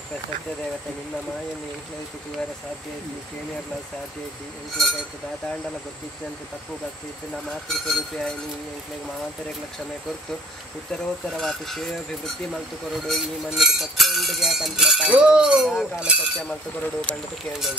ಯಪ್ಪ ಸತ್ಯದೇವತೆ ನಿನ್ನ ಮಾಯನ್ನು ಎಂಕ್ಲೈತು ತುವರ ಸಾಧ್ಯ ಇದ್ದು ಕೇಳಿಯರ್ಲ ಸಾಧ್ಯ ಇದ್ದು ಎಂಕ್ಲೈತು ದಾದಾಂಡಲ ಗೊತ್ತಿದ್ದಂತೆ ತಪ್ಪು ಬರ್ತಿದ್ದು ನಮ್ಮ ಮಾತೃ ಸ್ವರೂಪಿಯಾಗಿ ನೀ ಎಂಕ್ಲೈಗೆ ಮಾಂತರಿಗಳ ಕ್ಷಮೆ ಕೊರತು ಉತ್ತರೋತ್ತರವಾದ ಶ್ರೇಯೋಭಿವೃದ್ಧಿ ಮಲ್ತು ಕೊರಡು ಈ ಮಣ್ಣಿಗೆ ಸತ್ಯ ಉಂಡಿಗೆ ಕಂಡ ಕಾಲ ಸತ್ಯ ಮಲ್ತು ಕೊರಡು ಕಂಡು ಕೇಳಿ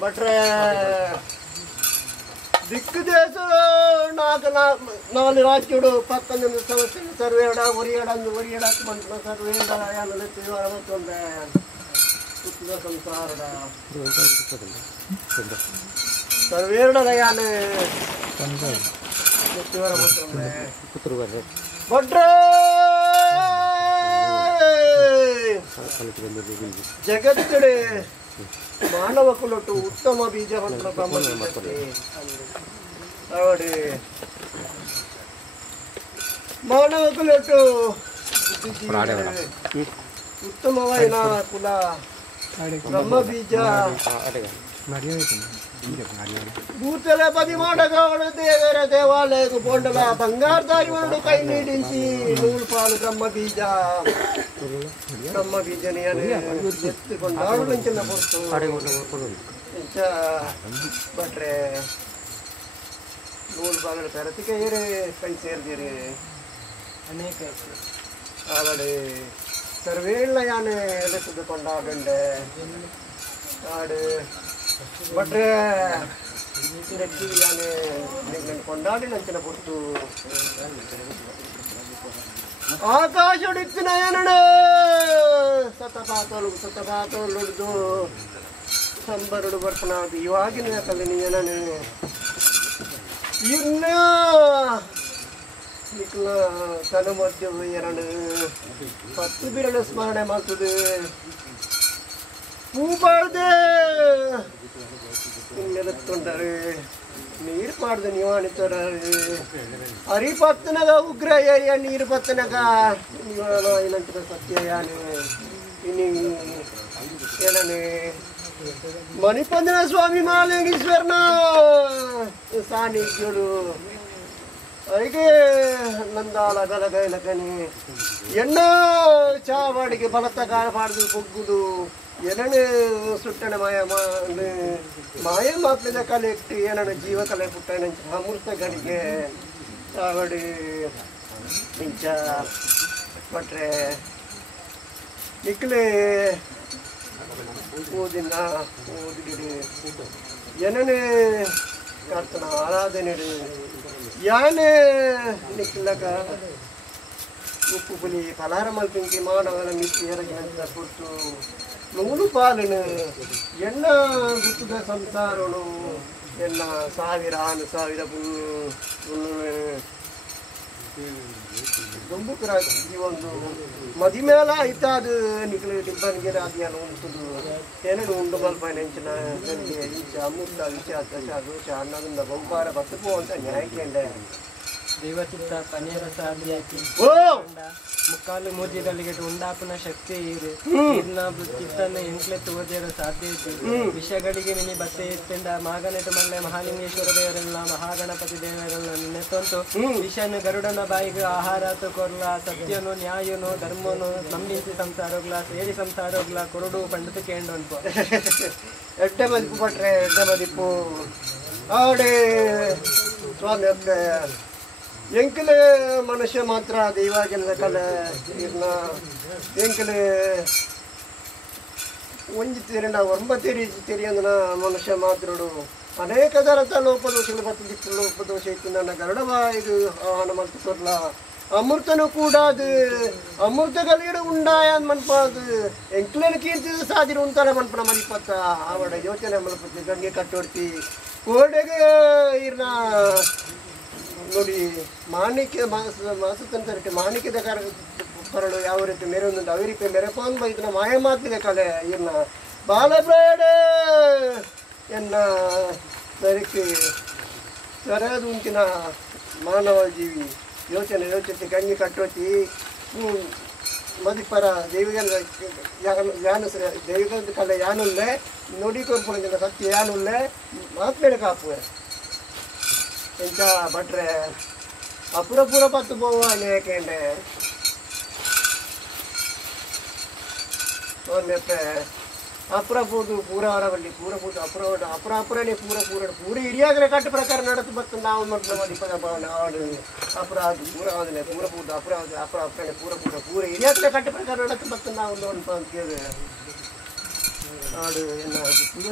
ಭಟ್ರೆ ದಿಕ್ಕು ದೇಶ ನಾಲ್ಕು నాలుగు రాజ్యుడు పక్కన సంవత్సరం సర్వేడ ఒరియడందు ఒరియడమంటున్న సర్వేడ యానలు తీవ్రమవుతుండే పుట్టుక సంసారడ సర్వేడయానే తీవ్రమవుతుండే బొడ్రే జగత్తుడే మానవకులటు ఉత్తమ బీజమంత్ర బ్రహ్మతి ఆవిడ మానవకులటు ఉత్తమమైన కుల బ్రహ్మ బీజ భూతల 10 మాటగాడు దేవర దేవాలయకు బొండల బంగారు దారివాడు కై నీడించి నూలు పాలు బ్రహ్మ బీజని అని ಎತ್ತುಕೊಂಡಾಡು ನಂಚಿನ ಹೊರತು ಇಂಚ ಬಟ್ರೆ ನೂಲು ಬಾಗಿಲು ತರತಿಗೆ ಏರೆ ಕೈ ಸೇರ್ದಿರಿ ಅನೇಕ ಆವಡೆ ಸರ್ವೇಳ್ಳ ಯಾನೆ ಎಳೆದುಕೊಂಡಾಗಂಡೆ ಆಡು ಬಟ್ರೆ ಯಾನೆ ಕೊಂಡಾಡಿ ನಂಚಿನ ಹೊರತು ಆಕಾಶುಡಿಕ್ಕಿನ ಏನಡು ಸತಪಾತೋಲುಡ್ದು ಸಂಬರುಡು ಬರ್ಪನಾದು ಇವಾಗಿನ ಕಲ್ಲಿನ ಏನನು ಇನ್ನ ನಿಕ್ಲ ತನು ಮಧ್ಯ ಎರಡು 10 ಬಿರಳು ಸ್ಮರಣೆ ಮಾಡ್ತದೆ ಪೂಬಾಳ್ದೆ ಇನ್ನೆಲತ್ತೊಂಡರೆ ನೀರು ಪಾಡ್ದು ನೀವು ಅನಿತಾರ ಹರಿಪತ್ತನಗ ಉಗ್ರ ಏರಿಯ ನೀರು ಪತ್ತನಗ ಏನಂತ ಸತ್ಯಯಾನೆ ಇನ್ನು ಏನನೆ ಮಣಿಪಂದಿನ ಸ್ವಾಮಿ ಮಾಲಿಂಗೇಶ್ವರನ ಸಾನ್ನಿಧ್ಯಗಳು ಅವರಿಗೆ ನಂದಾಳ ಗಲಗೈಲಕನಿ ಎಣ್ಣ ಚಾವಾಡಿಗೆ ಬಲತ ಕಾಪಾಡ್ದು ಕೊಗ್ಗುದು ಏನನೆ ಸುಟ್ಟನೆ ಮಾಯ ಮಾತದ ಕಲೆ ಇಟ್ಟು ಏನನ ಜೀವ ಕಲೆ ಪುಟ್ಟನ ಅಮೃತ ಗಡಿಗೆ ಚಾವಡಿ ಇಂಚ ಕೊಟ್ರೆ ನಿಕ್ಲೆ ಓದಿನ ಓದಿಡಿ ಏನನೆ ಕರ್ತನ ಆರಾಧನೆ ಯಾನೆ ನಿಕ್ಲಕ ಉಪ್ಪು ಪುಲಿ ಫಲಾರ ಮಲ್ಪಿಂಕಿ ಮಾಡವನ ಮಿಕ್ಕಿ ಎರಗಿನ ಕೊಟ್ಟು ನೂಲು ಪಾಲನು ಎಣ್ಣ ಗುತ್ತದ ಸಂಸಾರಗಳು ಎಣ್ಣ ಸಾವಿರ ದುಂಬುಕರ ಒಂದು ಮದಿ ಮೇಲ ಆಯ್ತಾದು ನಿಕ್ಲು ಡಿಬ್ಬನಿಗೆ ರಾದಿಯನ್ನು ಉಂಟುದು ಏನೇನು ಉಂಡು ಬಲ್ಪಾಯನ ಇಂಚಿನ ಇಂಚ ಅಮೃತ ವಿಷ ದೋಷ ಅನ್ನೋದನ್ನ ಬಂಗಾರ ಬಸಪು ಅಂತ ನ್ಯಾಯಕ್ಕೆ ದೇವಚಿತ್ತ ಪನೇರ ಸಾಧ್ಯಾಕಿ ಮುಕ್ಕಾಲು ಮೂಜಿಗಳಿಗೆ ಉಂಡಾಪನ ಶಕ್ತಿ ಇರು ಚಿತ್ತನ್ನ ಎಂಟ್ಲೆತ್ತು ಓದಿಯರ ಸಾಧ್ಯ ಇತ್ತು ವಿಷಗಳಿಗೆ ನಿನ್ನೆ ಬತ್ತೆ ಎತ್ತೆಂದ ಮಾಗನೆಟ್ಟು ಮಲ್ಲೆ ಮಹಾಲಿಂಗೇಶ್ವರ ದೇವರೆಲ್ಲ ಮಹಾಗಣಪತಿ ದೇವರೆಲ್ಲ ನೆತ್ತಂತು ವಿಷನು ಗರುಡನ ಬಾಯಿಗೆ ಆಹಾರ ಕೊರ್ಲ ಸತ್ಯನು ನ್ಯಾಯನು ಧರ್ಮನು ನಂಬಿಸಿ ಸಂಸಾರೋಗ್ಲ ಸೇರಿ ಸಂಸಾರೋಗ್ಲ ಕೊರಡು ಪಂಡಿತ ಕೇಂಡು ಅನ್ಕೋ ಎಡ್ಡೆ ಮದಿಪು ಕೊಟ್ರೆ ಎಡ್ಡೆ ಮದಿಪು ಆಡೆ ಸ್ವಾಮಿ ಎಂಕಲೆ ಮನುಷ್ಯ ಮಾತ್ರ ದೈವಾಜನದ ಕಲೆ ಇರ್ನ ಎಂಕಲೆ ಒಂಜಿ ತೀರಿನ 9 ರೀತಿ ತಿರಿಯಂದನ ಮನುಷ್ಯ ಮಾತ್ರಡು ಅನೇಕ ತರದ ಲೋಪದೋಷಗಳು ಬತ್ತು ಲೋಪದೋಷ ಇತ್ತು ನನ್ನ ಗರುಡವ ಇದು ಆಹ್ವಾನ ಮಾಡ್ತು ಕೊರ್ಲ ಅಮೃತನು ಕೂಡ ಅದು ಅಮೃತಗಳಿಡು ಉಂಡಾಯ ಮನ್ಪಾದು ಎಂಕ್ಲೇನು ಕೀರ್ತಿದ ಸಾದಿರು ಉಂಟಾರ ಮನ್ಪನ ಮರಿಪತ್ತ ಆವಡ ಯೋಚನೆ ಮಲ್ಪತ್ತಿ ಗಂಗೆ ಕಟ್ಟೋಡ್ತಿ ಕೋಡೆಗೆ ಇರ್ನ ನೋಡಿ ಮಾಣಿಕ್ಯ ಮಾಸತಂತ್ರಕ್ಕೆ ಮಾಣಿಕ್ಯದ ಕರಳು ಯಾವ ರೀತಿ ಮೆರೆಯುವುದು ಅವ ರೀತಿ ಮೆರೆಕೊಂಡು ಇದನ್ನ ಮಾಯ ಮಾತಿದೆ ಕಲೆ ಇನ್ನ ಬಾಲಪ್ರಾಯಡ ಎನ್ನ ಸರಿಕೆ ಸರಿಯಾದ ಉಂಚಿನ ಮಾನವ ಜೀವಿ ಯೋಚನೆ ಗಂಗೆ ಕಟ್ಟೋತಿ ಮದಿಪರ ದೈವಿಕ ಯಾನು ದೈವಿಕ ಕಲೆ ಯಾನುಲ್ಲೇ ನೋಡಿ ಕೊರ್ಪುರ ಸತ್ಯ ಯಾನುಲ್ಲೇ ಮಾತ್ಮೇಲೆ ಕಾಪುವೆ ಎಂತ ಬಟ್ರೆ ಅಪುರ ಪತ್ತು ಪೋವ ನೇಕೆಂಡೆ ಒಂದೆಪ್ಪೆ ಅಪುರ ಪೂದು ಪೂರ ಹೊರಬಲ್ಲಿ ಪೂರ ಪೂದು ಅಪುರನೇ ಪೂರ ಹಿರಿಯಾಗಲೇ ಕಟ್ಟು ಪ್ರಕಾರ ನಡೆದು ಬರ್ತದೆ ನಾವು ಮಕ್ಕಳು ಮದಿಪದ ಆಡು ಅಪರಾಧ ಪೂರ ಆದಲೆ ಪೂರ ಪೂದು ಅಪುರನೇ ಪೂರ ಹಿರಿಯಾಗಲೇ ಕಟ್ಟು ಪ್ರಕಾರ ನಡೆದು ಬರ್ತದೆ ನಾವು ಒಂದು ಅಂತ ಕೇಳಿ ಆಡು ಎಲ್ಲ ಪೂರ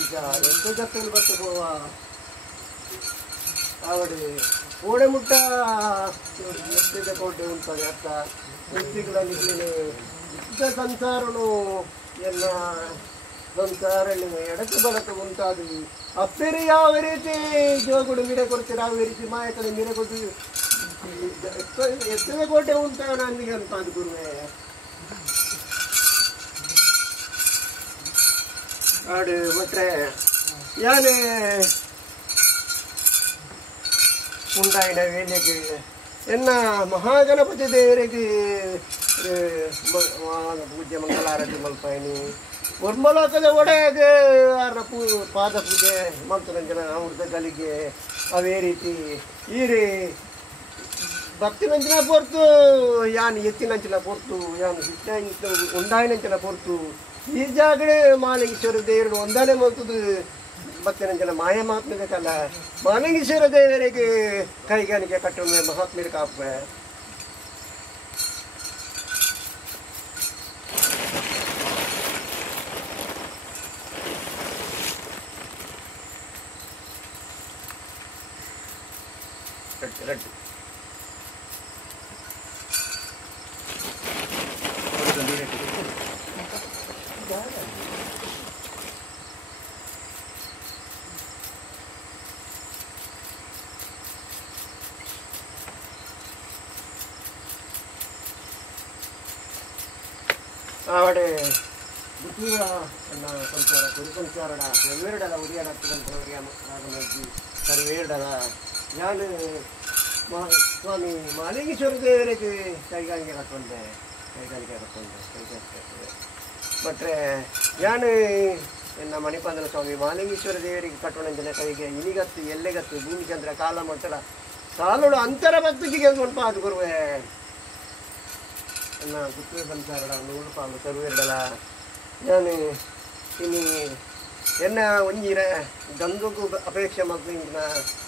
ಈಗ ಎಷ್ಟು ಜೊತೆಯಲ್ಲಿ ಬತ್ತು ಪೋವ ಆವಡೆ ಓಡೆಮುಟ್ಟ ಎತ್ತಿದ ಕೋಟೆ ಉಂಟದೆ ಅತ್ತ ಎತ್ತಿಗಳಲ್ಲಿ ಇದ್ದ ಸಂಸಾರನು ಎಲ್ಲ ಸಂಸಾರಲ್ಲಿ ಎಡಕು ಬಡಕು ಉಂಟಾದು ಅಪ್ಪೆರೆ ಯಾವ ರೀತಿ ಜೋಗುಡು ಮಿರೆ ಕೊಡ್ತೀರಾ ಯಾವ ರೀತಿ ಮಾಯಕಡೆ ಮಿರೆ ಕೊಟ್ಟು ಎತ್ತದ ಕೋಟೆ ಉಂಟ ನನಗೆ ಅಂತ ಅದು ಗುರುವೆ ಆಡು ಬಿಟ್ರೆ ಯಾನೇ ಉಂಟಾಯಿನ ವೇಳೆಗೆ ಎನ್ನ ಮಹಾಗಣಪತಿ ದೇವರಿಗೆ ಪೂಜೆ ಮಂಗಲಾರತಿ ಮಲ್ಪಾಯಿನಿ ವರ್ಮಲೋಕದ ಒಡೆಗೆ ಪಾದ ಪೂಜೆ ಮಂತ್ರರಂಜನ ಅಮೃತ ಗಲಿಗೆ ಅವೇ ರೀತಿ ಈರಿ ಭಕ್ತಿನಂಚಿನ ಪೊರ್ತು ಯಾನ್ ಎತ್ತಿನಂಚಿನ ಪೊರ್ತು ಯಾನ್ ಸಿಟ್ಟ ಉಂಡಾಯಿನಂಚಿನ ಪೊರ್ತು ಈ ಜಾಗಡೆ ಮಾಲಿಂಗೇಶ್ವರ ದೇವರು ಒಂದಾನೆ ಮಾಡ್ತದೆ ಭಕ್ತಿನಂಚಿನ ಮಾಯ ಮಹಾತ್ಮಕಲ್ಲ ಮಾಲಿಂಗೇಶ್ವರ ದೇವರಿಗೆ ಕೈಗಾರಿಕೆ ಕಟ್ಟುವ ಮಹಾತ್ಮರ ಕಾಪ ರಡ್ಡು ಆವಡೆ ಬುದ್ಧಿಯ ಸಂಚಾರ ಕುರಿಸಂಚಾರಡ ಸರ್ವೇರಡಲ ಉರಿಯಾಡಕ್ಕಂಥವ್ರಿಗೆ ರಾಗಮಜ್ಜಿ ಸರ್ವೇರಡಲ ನಾನು ಸ್ವಾಮಿ ಮಾಲಿಂಗೇಶ್ವರ ದೇವರಿಗೆ ಕೈಗಾರಿಕೆ ಕಟ್ಟುವಂತೆ ಬಟ್ರೆ ನಾನು ಎನ್ನ ಮಣಿಪಾಂದ್ರ ಸ್ವಾಮಿ ಮಾಲಿಂಗೇಶ್ವರ ದೇವರಿಗೆ ಕಟ್ಟುವಂತಿನ ಕೈಗೆ ಇನಿಗತ್ತು ಎಲ್ಲೆಗತ್ತು ಭೂಮಿಚಂದ್ರ ಕಾಲ ಮಟ್ಟಲ ಸಾಲೋಡು ಅಂತರ ಭಕ್ತಿಗೆ ಸ್ವಲ್ಪ ಅದು ಗುರುವೆ ಎನ್ನ ಕುತ್ತೂರು ಸಂಸಾರಡ ನೂರು ಪಾಲು ಸರ್ವೇರಡಲ ನಾನು ಇನಿ ಎನ್ನ ಒಂಜಿರ ಗಂಧಕ್ಕೂ ಅಪೇಕ್ಷೆ ಮಕ್ಕಳಿನ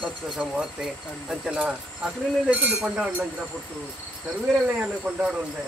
ಭಕ್ತ ಸಮೂಹತೆ ಅಂಚನ ಅಕ್ಲಿನ ಲೆಕ್ಕದು ಕೊಂಡಾಡಂಚಿನ ಕೊಟ್ಟು ಸರ್ವೇರಲ್ಲ ಕೊಂಡಾಡುವಂತೆ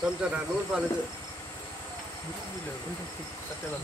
ಸಂಸಾರ ನೂರು ಪಾಲದು ಕಟ್ಟೆಲ್ಲ